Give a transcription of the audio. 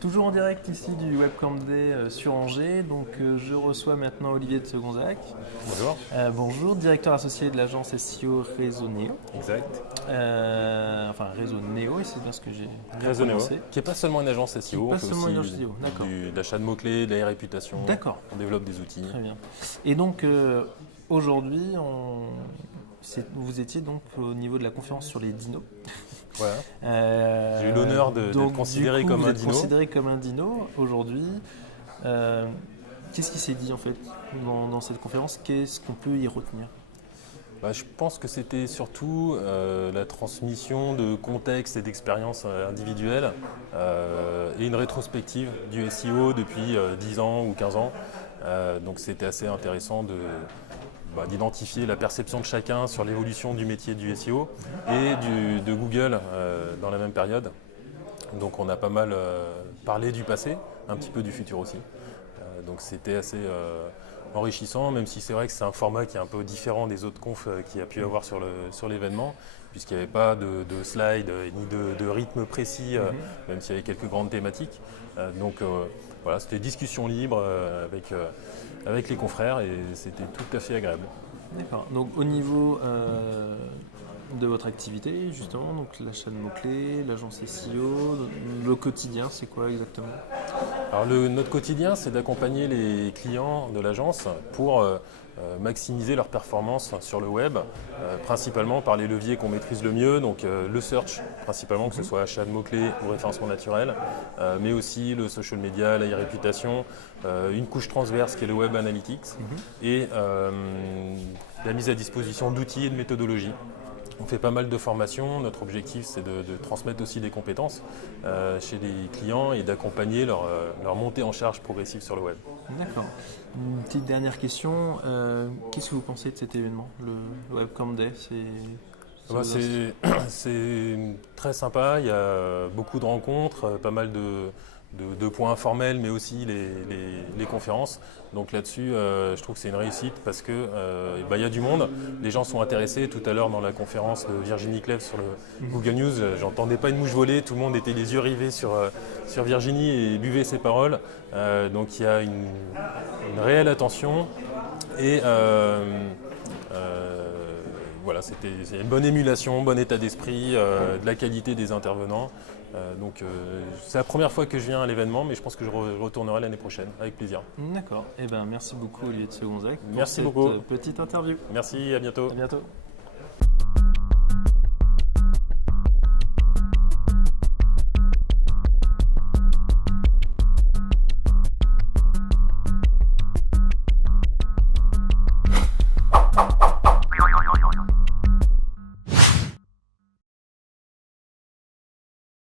Toujours en direct ici du Webcamp Day sur Angers. Donc je reçois maintenant Olivier de Segonzac. Bonjour. Bonjour, directeur associé de l'agence SEO Réseau Néo. Exact. Enfin Réseau Néo, c'est bien ce que j'ai bien Réseau Néo, prononcé. qui n'est pas seulement une agence SEO, Pas on fait seulement aussi une agence SEO, d'accord. d'achat de mots-clés, de la réputation. D'accord. On développe des outils. Très bien. Et donc aujourd'hui, vous étiez donc au niveau de la conférence sur les dinos. Voilà. J'ai eu l'honneur d'être considéré comme un dino. Considéré comme un dino aujourd'hui. Qu'est-ce qui s'est dit en fait dans cette conférence? Qu'est-ce qu'on peut y retenir? Je pense que c'était surtout la transmission de contexte et d'expériences individuelles et une rétrospective du SEO depuis 10 ans ou 15 ans. Donc c'était assez intéressant d'identifier la perception de chacun sur l'évolution du métier du SEO et de Google dans la même période. Donc on a pas mal parlé du passé, un petit peu du futur aussi. Donc c'était assez enrichissant, même si c'est vrai que c'est un format qui est un peu différent des autres confs qu'il y a pu avoir sur l'événement, puisqu'il n'y avait pas de slides ni de rythme précis, même s'il y avait quelques grandes thématiques. Donc voilà, c'était discussion libre avec les confrères et c'était tout à fait agréable. D'accord. Donc au niveau de votre activité, justement, donc l'achat de mots-clés, l'agence SEO, le quotidien, c'est quoi exactement? Alors notre quotidien, c'est d'accompagner les clients de l'agence pour maximiser leur performance sur le web, principalement par les leviers qu'on maîtrise le mieux, donc le search principalement, que ce soit achat de mots-clés ou référencement naturel, mais aussi le social media, la réputation, une couche transverse qui est le web analytics et la mise à disposition d'outils et de méthodologies. On fait pas mal de formations. Notre objectif, c'est de transmettre aussi des compétences chez les clients et d'accompagner leur montée en charge progressive sur le web. D'accord. Une petite dernière question. Qu'est-ce que vous pensez de cet événement, le Webcamp Day? C'est très sympa. Il y a beaucoup de rencontres, pas mal de points informels, mais aussi les conférences. Donc là-dessus, je trouve que c'est une réussite parce que y a du monde, les gens sont intéressés. Tout à l'heure, dans la conférence de Virginie Clèves sur le Google News, j'entendais pas une mouche voler, tout le monde était les yeux rivés sur Virginie et buvait ses paroles. Donc il y a une réelle attention et voilà, c'est une bonne émulation, bon état d'esprit, de la qualité des intervenants. C'est la première fois que je viens à l'événement, mais je pense que je retournerai l'année prochaine, avec plaisir. D'accord. Merci beaucoup Olivier de Segonzac pour Merci cette beaucoup. petite interview. Merci, à bientôt. À bientôt.